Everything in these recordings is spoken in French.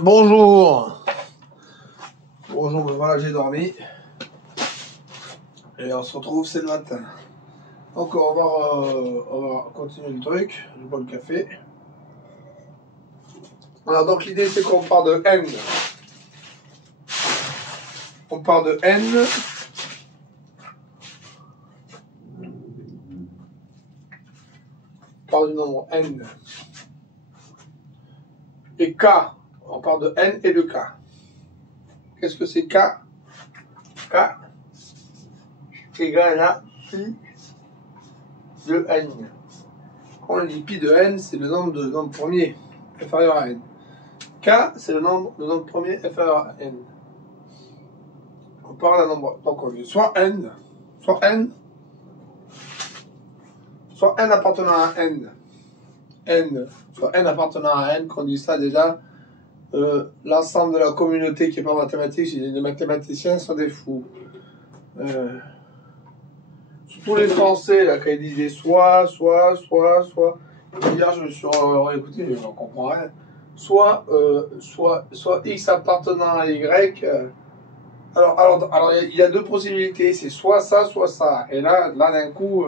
Bonjour. Bonjour, ben voilà, j'ai dormi. Et on se retrouve, c'est le matin. Donc on va continuer le truc. Je bois le café. Alors donc l'idée c'est qu'on part de n. On part de n. On part du nombre n. Et k. On part de n et de k. Qu'est-ce que c'est k? K égale à pi de n. Quand on dit pi de n, c'est le nombre premier inférieur à n. K, c'est le nombre premier inférieur à n. On parle d'un nombre, donc on dit soit n appartenant à n, soit n appartenant à n, qu'on dit ça déjà, l'ensemble de la communauté qui est pas mathématique, les mathématiciens sont des fous. Tous les Français, là, quand ils disaient soit, hier je me suis réécouté, je ne comprends rien. Soit X appartenant à Y. Alors, il y a deux possibilités, c'est soit ça. Et là d'un coup,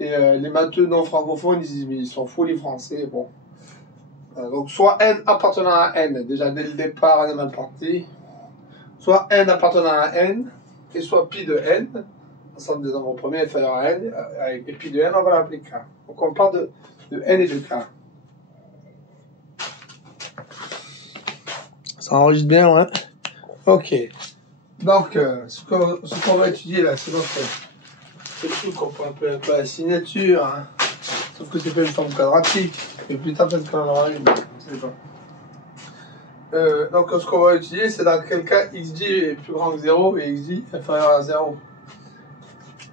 les matheux non francophones, ils disent, mais ils sont fous les Français, bon. Donc, soit N appartenant à N, déjà dès le départ, on est mal parti. Soit N appartenant à N, et soit pi de N, ensemble des nombres premiers inférieurs à N, avec pi de N, on va l'appeler K. Donc, on part de N et de K. Ça enregistre bien, ouais. Ok. Donc, ce qu'on va étudier là, c'est le truc qu'on peut appeler un peu la signature, hein. Sauf que c'est pas une forme quadratique. Et plus tard, peut-être qu'on en aura une. Je sais pas. Donc, ce qu'on va étudier, c'est dans quel cas xj est plus grand que 0 et xj inférieur à 0.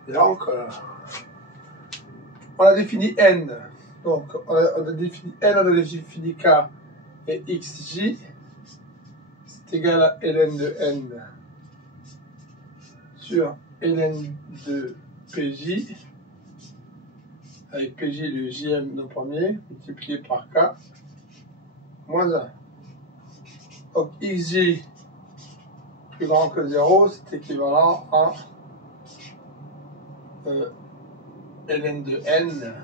Et donc, on a défini n. Donc, on a défini n, on a défini k et xj. C'est égal à ln de n sur ln de pj, avec pj le jm de premier, multiplié par k, moins 1. Donc xj plus grand que 0, c'est équivalent à ln de n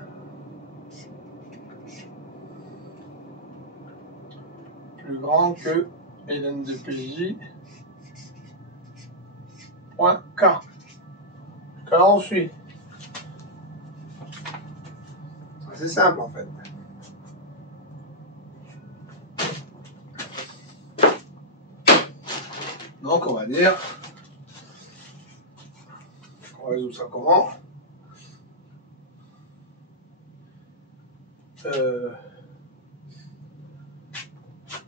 plus grand que ln de pj point k. Que là on suit. C'est simple en fait. Donc on va dire, on résout ça comment?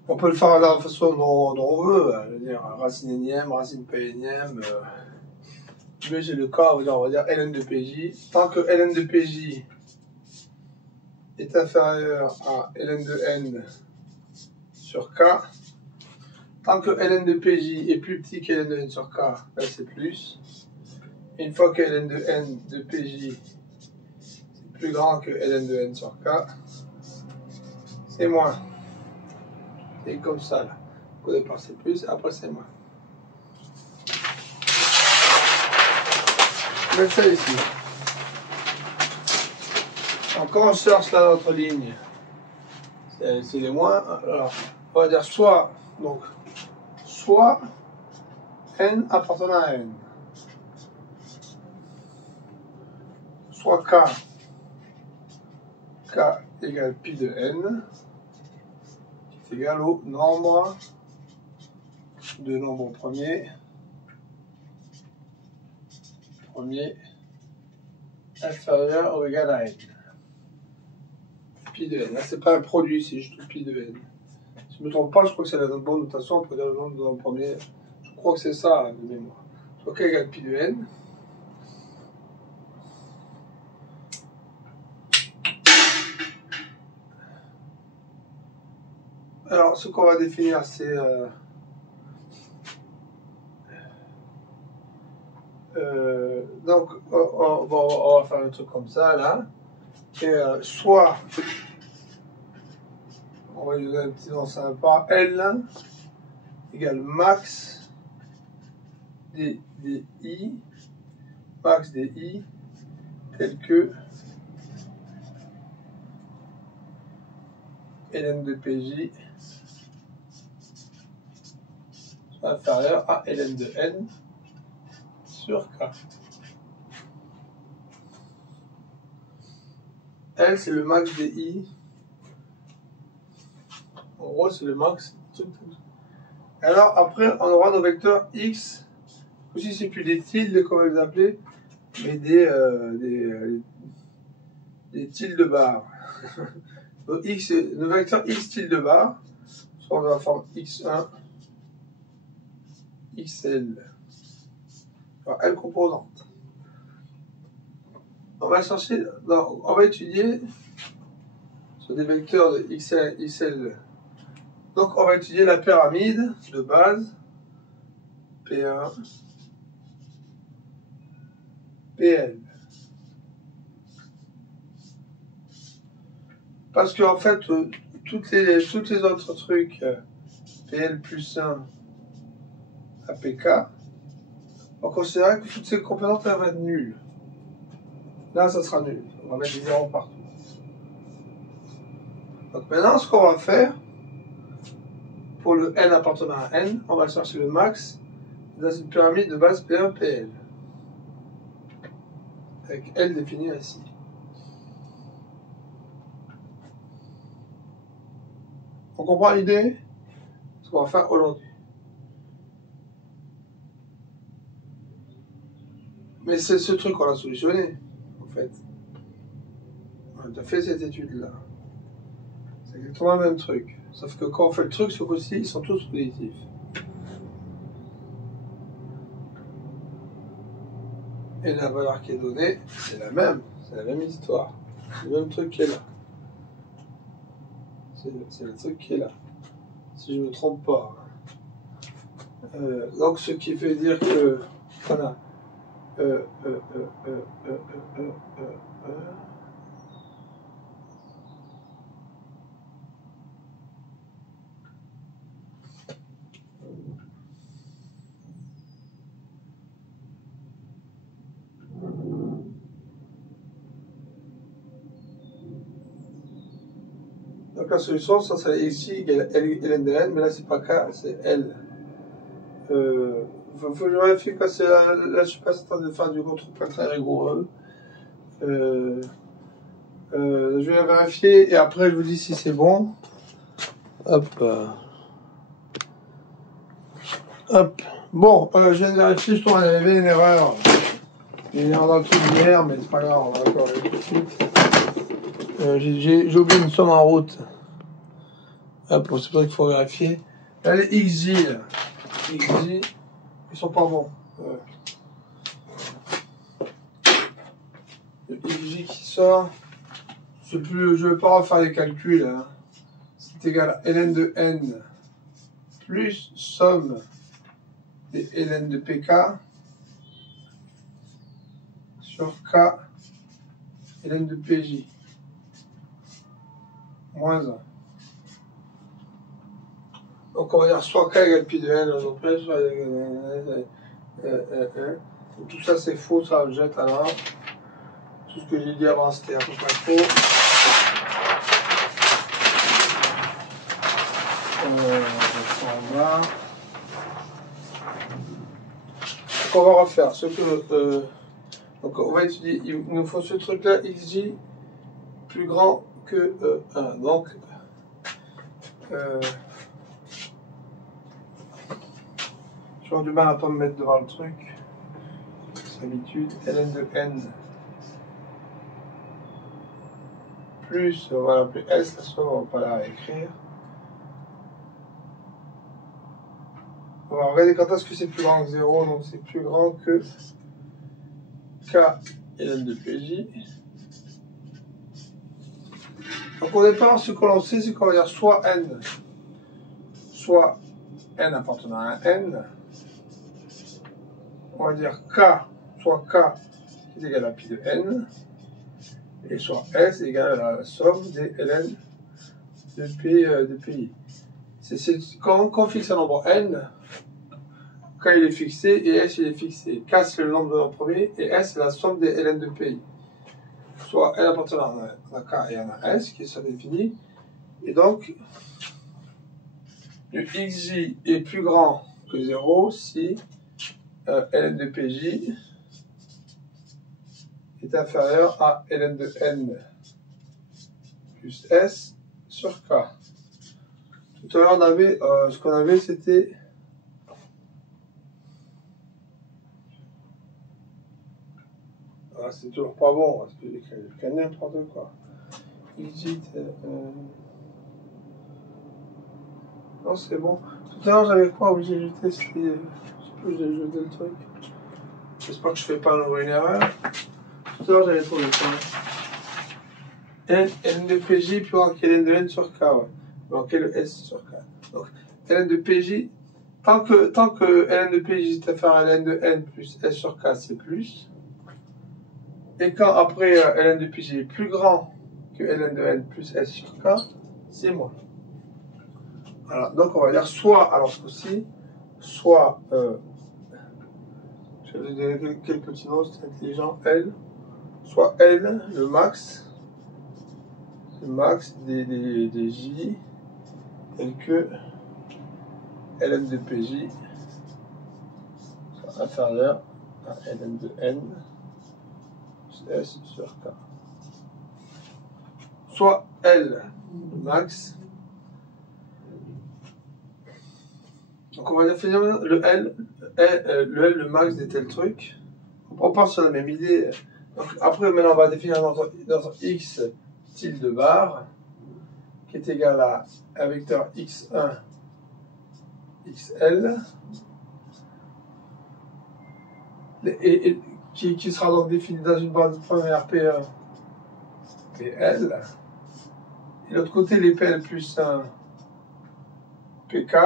On peut le faire de la façon dont on veut, je veux dire racine énième, racine pas énième. Mais j'ai le cas, on va dire ln de pj. Tant que ln de pj est inférieur à ln de n sur k, tant que ln de pj est plus petit que ln de n sur k, là c'est plus. Et une fois que ln de n de pj est plus grand que ln de n sur k, c'est moins. C'est comme ça là. Au départ c'est plus, après c'est moins. Je vais mettre ça ici. Donc quand on cherche là notre ligne, c'est les moins. Alors, on va dire soit n appartenant à n, soit k égale pi de n, qui est égal au nombre de nombres premiers inférieur ou égal à n. Pi de n. Là, c'est pas un produit, c'est juste pi de n. Si je ne me trompe pas, je crois que c'est la bonne notation pour dire le nombre de nombres premiers. Je crois que c'est ça, de mémoire. Soit k égale pi de n. Alors, ce qu'on va définir, c'est donc, on va faire un truc comme ça, là. Et soit on va lui donner un petit nom sympa, L égale max DI, max DI, tel que ln de PJ inférieur à ln de n sur k. L, c'est le max DI. En gros, c'est le max. Alors, après, on aura nos vecteurs x. Aussi, c'est plus des tildes, comme on va les appeler, mais des tildes barres. Donc, le vecteur x tilde barre, soit dans la forme x1, xl. Alors, L composante. On va chercher, on va étudier sur des vecteurs de xl, xl. Donc, on va étudier la pyramide de base P1, PL. Parce qu'en fait, toutes les autres trucs, PL plus 1 à PK, on considère que toutes ces composantes elles vont être nulles. Là, ça sera nul. On va mettre des zéros partout. Donc maintenant, ce qu'on va faire, pour le n appartenant à n, on va chercher le max dans une pyramide de base P1, PL. Avec L défini ainsi. On comprend l'idée? Ce qu'on va faire aujourd'hui. Mais c'est ce truc qu'on a solutionné, en fait. On a fait cette étude-là. C'est exactement le même truc. Sauf que quand on fait le truc, ce coup-ci, ils sont tous positifs. Et la valeur qui est donnée, c'est la même. C'est la même histoire. C'est le même truc qui est là. C'est le truc qui est là. Si je ne me trompe pas. Donc, ce qui veut dire que... Voilà. Donc la solution, ça serait ici égale ln de n, mais là c'est pas k, c'est l. Faut que je vérifie que c'est là, je suis pas certain de faire du contrôle pas très rigoureux. Je vais vérifier et après je vous dis si c'est bon. Hop. Hop. Bon, je viens de vérifier, je trouve qu'il y avait une erreur. Il y a une erreur dans le truc d'hier, mais c'est pas grave, on va encore aller tout de suite. J'ai oublié une somme en route. Hop, c'est pour ça qu'il faut vérifier. Là, les XJ, là. XJ, ils sont pas bons. Le XJ qui sort, je vais pas refaire les calculs. Hein. C'est égal à ln de n plus somme des ln de pk sur k ln de pj moins 1. Donc on va dire soit k égale pi de n, soit tout ça c'est faux, ça on jette alors. Tout ce que j'ai dit avant c'était à peu près faux. Donc on va refaire ce que donc on va étudier, il nous faut ce truc là xj plus grand que 1. Donc je vais du mal à pas me mettre devant le truc. C'est l'habitude. ln de n plus, on va l'appeler s, la somme, on va pas la réécrire. On va regarder quand est-ce que c'est plus grand que 0, donc c'est plus grand que k ln de pj. Donc au départ, ce que l'on sait, c'est qu'on va dire soit n appartenant à n. On va dire k, soit k qui est égal à pi de n, et soit s est égal à la somme des ln de pays. Quand on fixe un nombre n, K il est fixé et S il est fixé. K c'est le nombre de l'an premier et S c'est la somme des ln de pays. Soit N appartenant à K et à S qui sont définis. Et donc, le xj est plus grand que 0 si ln de pj est inférieur à ln de n plus s sur k. Tout à l'heure, on avait, ce qu'on avait, c'était c'est toujours pas bon, parce que j'ai n'importe quoi. Non, c'est bon. Tout à l'heure, j'avais quoi obligé de tester. Je sais plus, j'ai jeté le truc. J'espère que je fais pas une erreur. Tout à l'heure, j'avais trouvé ça. Ln de pj plus grand que ln de n sur k, ouais. Donc, le s sur k. Donc, ln de pj, tant que ln de pj est inférieur à ln de n plus s sur k, c'est plus. Et quand après ln de pj est plus grand que ln de n plus s sur k, c'est moins. Voilà, donc on va dire soit, alors ce coup-ci, soit, je vais vous donner quelques petits noms, c'est intelligent, L, soit L, le max des J, tel que ln de pj soit inférieur à ln de n plus s sur k. Soit L, le max. Donc on va définir le L, le max de tel truc. On part sur la même idée. Donc après, maintenant, on va définir notre x tilde bar qui est égal à un vecteur x1, xl, et qui sera donc défini dans une bande première P1, PL. Et de l'autre côté, les PL plus 1, PK.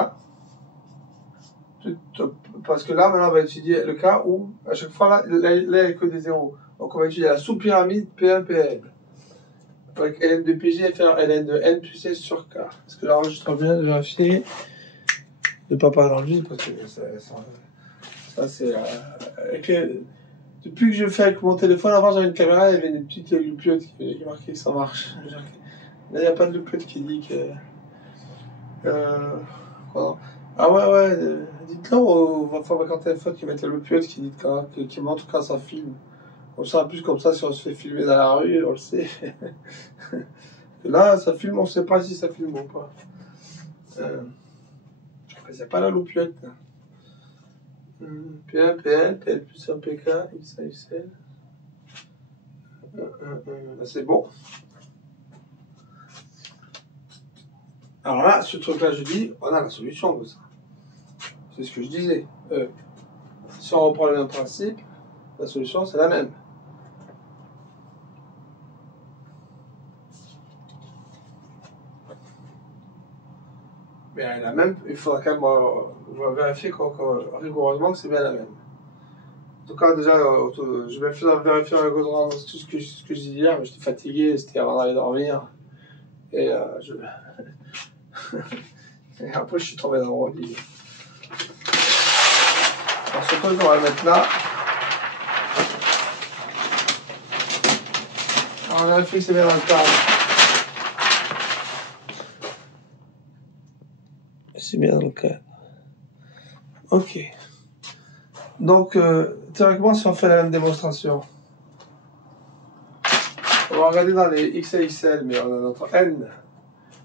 Parce que là, maintenant, on va étudier le cas où, à chaque fois, là il n'y a que des zéros. Donc, on va étudier la sous-pyramide P1-PL. Avec ln de pj inférieur à ln de n plus s sur k. Est-ce que l'enregistre bien de vérifier de ne pas parler dans le vide, parce que ça c'est... depuis que je fais avec mon téléphone, avant j'avais une caméra, il y avait des petites loupiotes qui marquaient que ça marche. Là, il n'y a pas de loupiote qui dit que... Ah ouais, dites-le aux fabricants de téléphone qui mettent la loupiote qui montre quand ça filme. Comme ça, en plus, comme ça, si on se fait filmer dans la rue, on le sait. Là, ça filme, on ne sait pas si ça filme ou pas. C'est pas la loupiote. P1, PL, PL plus 1, PK, XA, XL. C'est bon. Alors là, ce truc-là, je dis, on a la solution de ça. C'est ce que je disais. Si on reprend le même principe, la solution, c'est la même. Mais la même, il faudra quand même vérifier rigoureusement que c'est bien la même. En tout cas, déjà, je vais vérifier rigoureusement tout ce que je dis hier, mais j'étais fatigué, c'était avant d'aller dormir. Et et après, je suis tombé dans le lit. Alors, ce truc, on va le mettre là. Alors, on vérifie que c'est bien dans le cadre. C'est bien dans le cadre. Ok. Donc, théoriquement, si on fait la même démonstration, on va regarder dans les X et XL, mais on a notre N.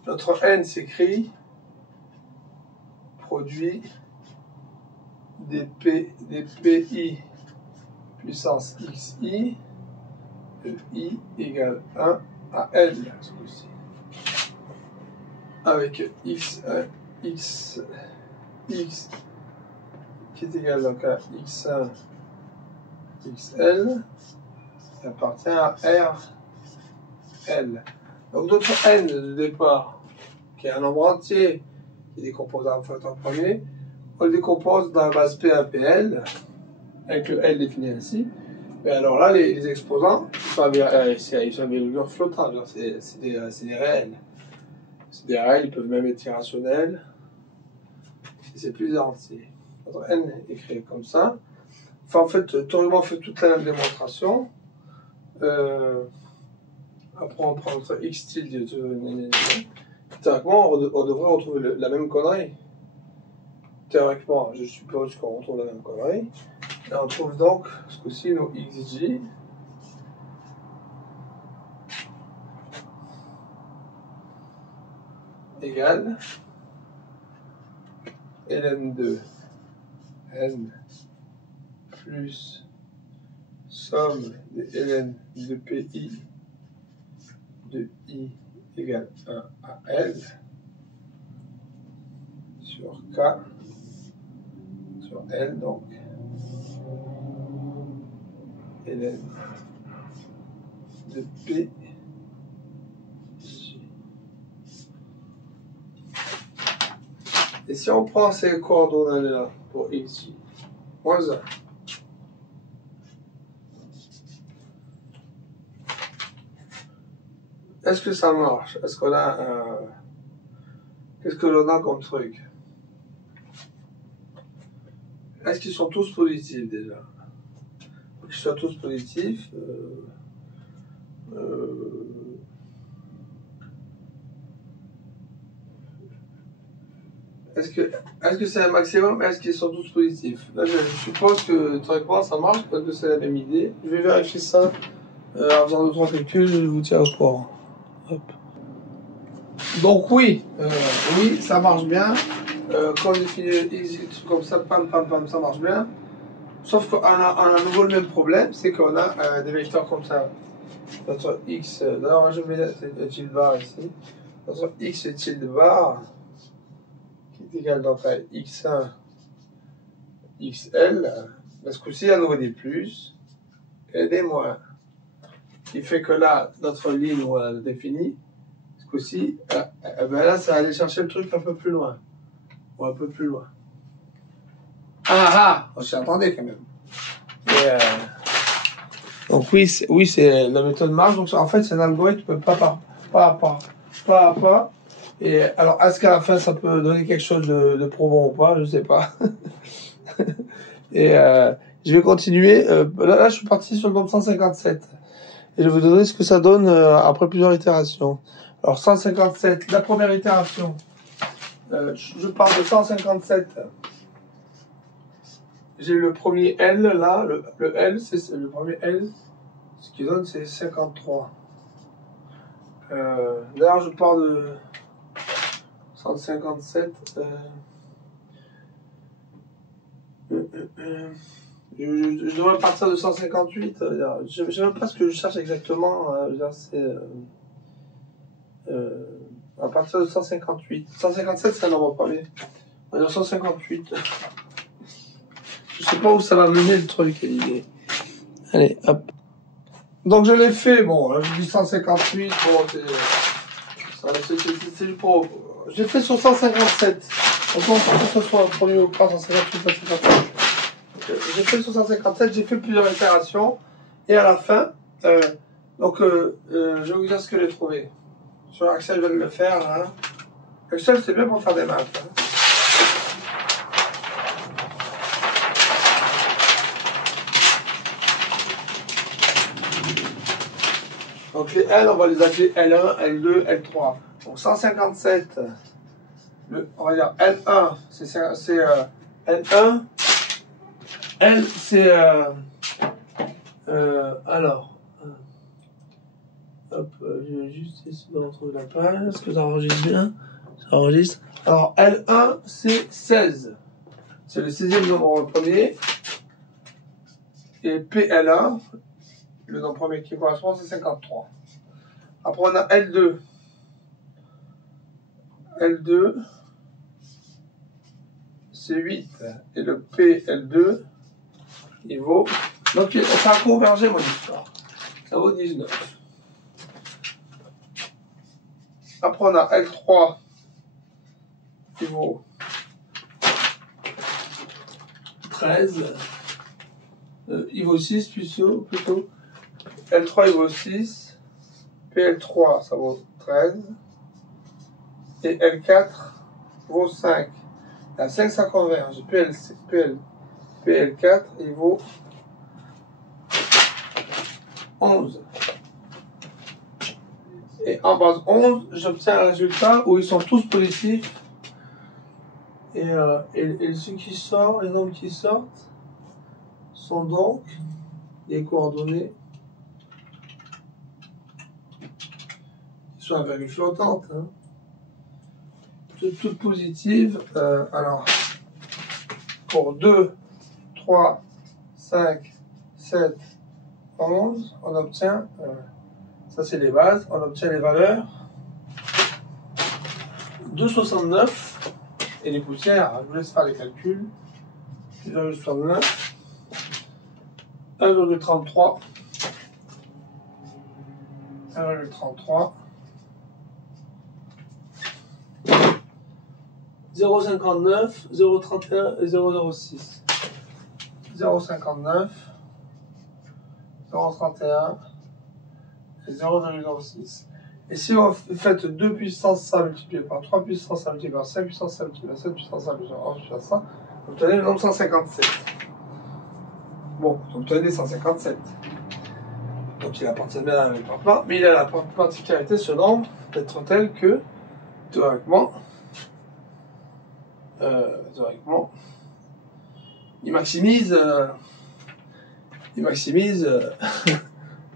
Notre N s'écrit produit des PI puissance XI de I égale 1 à L, ce coup-ci. Avec X1, X qui est égal donc à X1, XL, qui appartient à RL. Donc notre N de départ, qui est un nombre entier, qui est décomposé en facteur premier, on le décompose dans la base P1PL, avec le L défini ainsi. Et alors là, les exposants, ils sont à virgule flottante, c'est des réels. C'est des règles, ils peuvent même être irrationnels. Si c'est plus entier. Notre n est créé comme ça. Enfin, en fait, théoriquement, on fait toute la même démonstration. Après, on prend notre x tilde. Théoriquement, on devrait retrouver la même connerie. Théoriquement, je suppose qu'on retrouve la même connerie. Et on trouve donc, ce coup-ci, nos xj égale ln2 n plus somme de ln de pi de i égale 1 à l sur k sur l, donc ln de p. Et si on prend ces coordonnées-là pour x, moins 1, est-ce que ça marche? Est-ce qu'on a un... Qu'est-ce que l'on a comme truc? Est-ce qu'ils sont tous positifs déjà? Faut qu'ils soient tous positifs. Est-ce que c'est un maximum? Est-ce qu'ils sont tous positifs? Là, je suppose que théoriquement ça marche, parce que c'est la même idée. Je vais vérifier ça en faisant 2-3 calculs, je vous tiens au courant. Hop. Donc oui, oui, ça marche bien. Quand on définit x comme ça, pam, pam, pam, ça marche bien. Sauf qu'on a à nouveau le même problème, c'est qu'on a des vecteurs comme ça. Notre x, d'ailleurs je mets le tilde bar ici. Notre x et tilde bar, qui est égal donc à x1, xl, parce que coup-ci, à nouveau des plus et des moins. Qui fait que là, notre ligne, on l'a définie, ce coup-ci, ben là, ça va aller chercher le truc un peu plus loin. Ou un peu plus loin. On s'y attendait quand même. Et, donc oui, c'est la méthode marche. Donc en fait, c'est un algorithme pas à pas. Et alors, est-ce qu'à la fin, ça peut donner quelque chose de probant ou pas? Je sais pas. Et je vais continuer. Là, je suis parti sur le nombre 157. Et je vais vous donner ce que ça donne après plusieurs itérations. Alors 157, la première itération. Je parle de 157. J'ai le premier L là, le L, c'est le premier L. Ce qui donne, c'est 53. D'ailleurs, je parle de 157. Je devrais partir de 158. Je ne sais même pas ce que je cherche exactement. À partir de 158. 157, c'est un nombre premier. On va dire 158. Je sais pas où ça va mener le truc, l'idée. Allez, hop. Donc je l'ai fait, bon, là je dis 158, bon, c'est pour... J'ai fait sur 157. Autant que ce soit le premier ou pas, 158, 158. J'ai fait sur 157, j'ai fait plusieurs itérations, et à la fin, je vais vous dire ce que j'ai trouvé. Sur Excel, je vais le faire, hein. Excel, c'est bien pour faire des maths, hein. Donc les L, on va les appeler L1, L2, L3. Donc 157, on va dire L1, c'est L1. L, c'est... alors... hop, je vais juste essayer de retrouver la page. Est-ce que ça enregistre bien? Ça enregistre. Alors L1, c'est 16. C'est le 16e nombre premier. Et PL1, le nombre premier qui correspond, c'est 53. Après, on a L2. L2, c'est 8. Et le PL2, il vaut... Donc, ça a convergé, mon histoire. Ça vaut 19. Après, on a L3, qui vaut 13. Il vaut 6 plutôt. L3, il vaut 6. PL3, ça vaut 13. et L4 vaut 5. La 5, ça converge. PL4, il vaut 11. Et en base 11, j'obtiens un résultat où ils sont tous positifs. Et ceux qui sortent, les nombres qui sortent, sont donc les coordonnées qui sont à virgule flottante. Hein. Toutes positives. Alors, pour 2, 3, 5, 7, 11, on obtient, ça c'est les bases, on obtient les valeurs 2,69 et les poussières, je vous laisse faire les calculs, 2,69, 1,33, 1,33, 0,59, 0,31 et 0,06. 0,59, 0,31 et 0,06. Et si on fait 2 puissance ça multiplié par 3 puissance ça multiplié par 5 puissance ça multiplié par 7 puissance ça multiplié par 11 puissance ça, vous obtenez le nombre 157. Bon, vous obtenez 157. Donc il appartient bien à la même plan, mais il a la particularité, ce nombre, d'être tel que, théoriquement, il maximise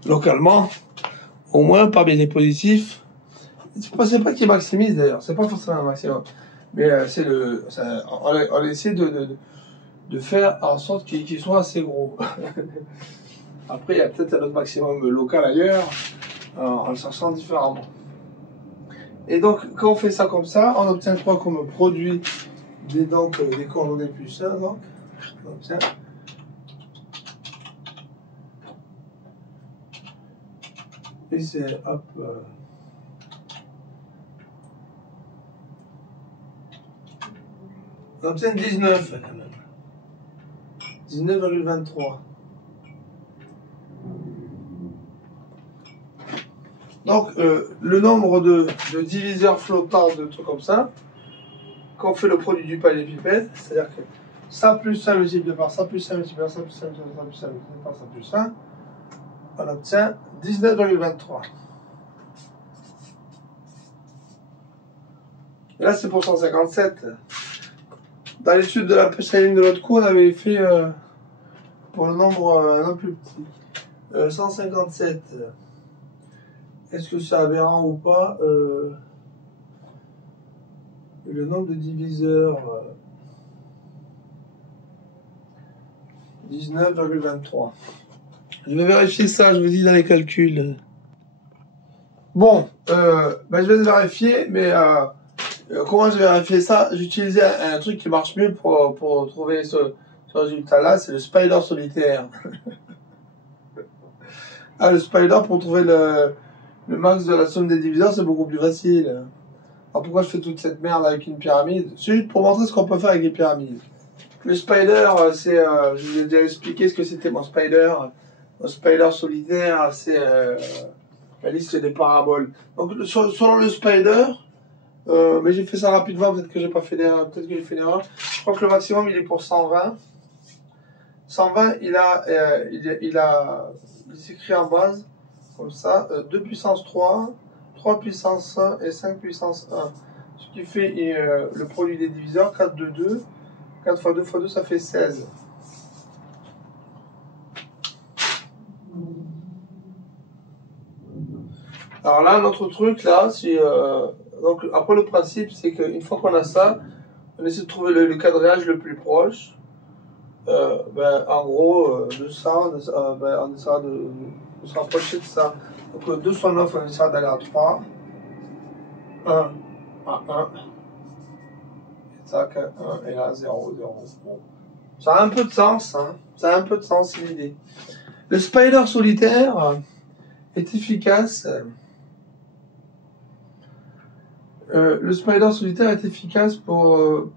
localement, au moins parmi les positifs. C'est pas qu'il maximise d'ailleurs, c'est pas forcément un maximum, mais on essaie de faire en sorte qu'il soit assez gros. Après, il y a peut-être un autre maximum local ailleurs, en le cherchant différemment. Et donc, quand on fait ça comme ça, on obtient quoi comme produit des coordonnées plus 1, donc on obtient et c'est hop on obtient 19 quand même, 19,23. Donc le nombre de diviseurs flottants de trucs comme ça, quand on fait le produit du parallélépipède, c'est-à-dire que ça plus 1 multiplié par ça plus 1 multiplié par ça plus 1 multiplié par ça plus 1 multiplié par ça plus 1, on obtient 19,23. Et là c'est pour 157. Dans l'étude de la ligne de l'autre cours, on avait fait pour le nombre un peu plus petit. 157. Est-ce que c'est aberrant ou pas le nombre de diviseurs 19,23. Je vais vérifier ça, je vous dis dans les calculs. Bon, je vais vérifier, mais comment je vais vérifier ça? J'utilisais un truc qui marche mieux pour trouver ce résultat-là, c'est le spider solitaire. Ah, le spider, pour trouver le max de la somme des diviseurs, c'est beaucoup plus facile. Alors pourquoi je fais toute cette merde avec une pyramide? C'est juste pour montrer ce qu'on peut faire avec les pyramides. Le spider, c'est, je vous ai déjà expliqué ce que c'était mon spider. Mon spider solitaire, c'est la liste des paraboles. Donc selon le spider, mais j'ai fait ça rapidement, peut-être que j'ai pas fait d'erreur, peut-être que j'ai fait une erreur. Je crois que le maximum il est pour 120. 120, il s'écrit en base, comme ça, 2 puissance 3, 3 puissance 1 et 5 puissance 1. Ce qui fait le produit des diviseurs, 4, 2, 2. 4 fois 2 fois 2, ça fait 16. Alors là, notre truc, là, c'est... donc, après, le principe, c'est qu'une fois qu'on a ça, on essaie de trouver le quadrillage le plus proche. En gros, de ça, on essaiera de se rapprocher de ça. Donc, 209, on essaiera d'aller à 3. 1 à 1. Et ça, 1, et là, 0, 0. Bon. Ça a un peu de sens, hein. Ça a un peu de sens, c'est l'idée. Le spider solitaire est efficace. Le spider solitaire est efficace pour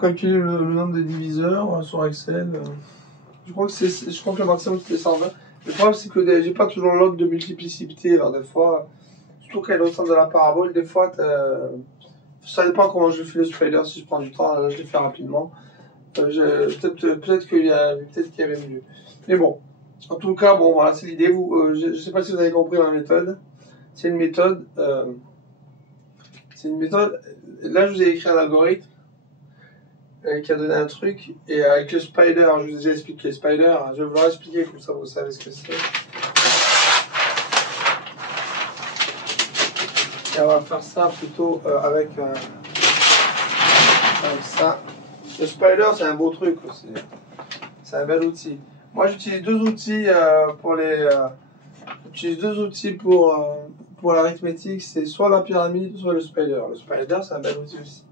calculer le nombre de diviseurs sur Excel. Je crois que le maximum c'était 120. Le problème c'est que j'ai pas toujours l'ordre de multiplicité. Alors des fois, surtout quand il est au centre de la parabole, des fois, ça dépend comment je fais le spider, si je prends du temps, là je le fais rapidement. Peut-être qu'il y avait mieux. Mais bon, en tout cas, bon voilà, c'est l'idée. Je ne sais pas si vous avez compris ma méthode. C'est une méthode. Là, je vous ai écrit un algorithme qui a donné un truc. Et avec le spider, je vous ai déjà expliqué le spider. Je vais vous le expliquer, comme ça vous savez ce que c'est. Et on va faire ça plutôt avec ça. Le spider, c'est un beau truc aussi. C'est un bel outil. Moi, j'utilise deux outils pour l'arithmétique. C'est soit la pyramide, soit le spider. Le spider, c'est un bel outil aussi.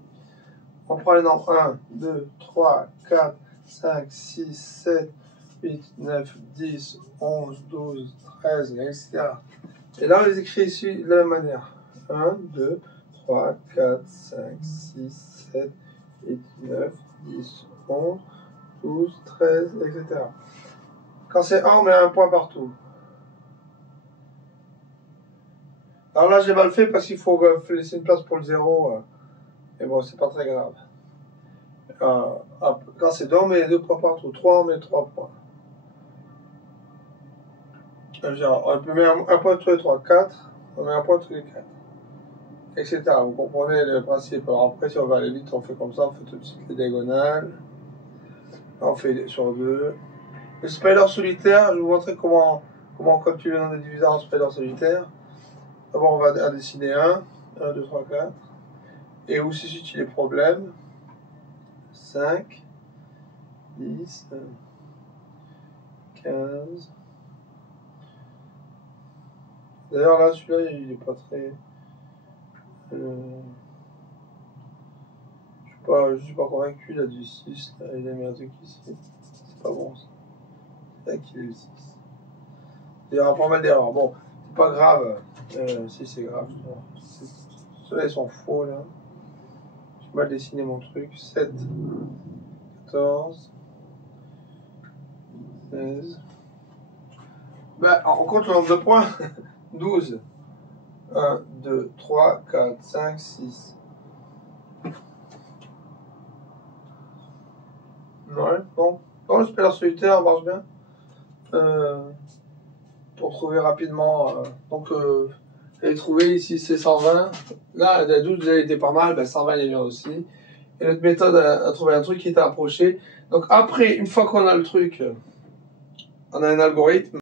On prend les nombres 1, 2, 3, 4, 5, 6, 7, 8, 9, 10, 11, 12, 13, etc. Et là, on les écrit ici de la même manière. 1, 2, 3, 4, 5, 6, 7, 8, 9, 10, 11, 12, 13, etc. Quand c'est 1, on met un point partout. Alors là, j'ai mal fait parce qu'il faut laisser une place pour le 0. Mais bon, c'est pas très grave. Quand c'est 2, on met 2 points partout. 3, on met 3 points. On peut mettre un point tous les 3. 4, on met un point tous les 4. Etc. Vous comprenez le principe. Alors après, si on va aller vite, on fait comme ça, on fait tout de suite les diagonales. On fait sur 2. Le spider solitaire, je vais vous montrer comment calculer le nombre de diviseurs en spider solitaire. D'abord, on va dessiner 1, 2, 3, 4. Et où se situent les problèmes? 5, 10, 15. D'ailleurs, là, celui-là, il n'est pas très... je suis pas convaincu, là, du 6. Là, il a mis un truc ici. C'est pas bon, ça. C'est là qu'il est le 6. Il y aura pas mal d'erreurs. Bon, c'est pas grave. Si, c'est grave. Ceux-là, ils sont faux, là. J'ai mal dessiné mon truc. 7, 14, 16. Ben, on compte le nombre de points. 12. 1, 2, 3, 4, 5, 6. Ouais, bon. Bon, le spider solitaire marche bien. Pour trouver rapidement. Et trouver ici, c'est 120. Là, la 12 déjà était pas mal. Ben, 120 est bien aussi. Et notre méthode a trouvé un truc qui était approché. Donc après, une fois qu'on a le truc, on a un algorithme.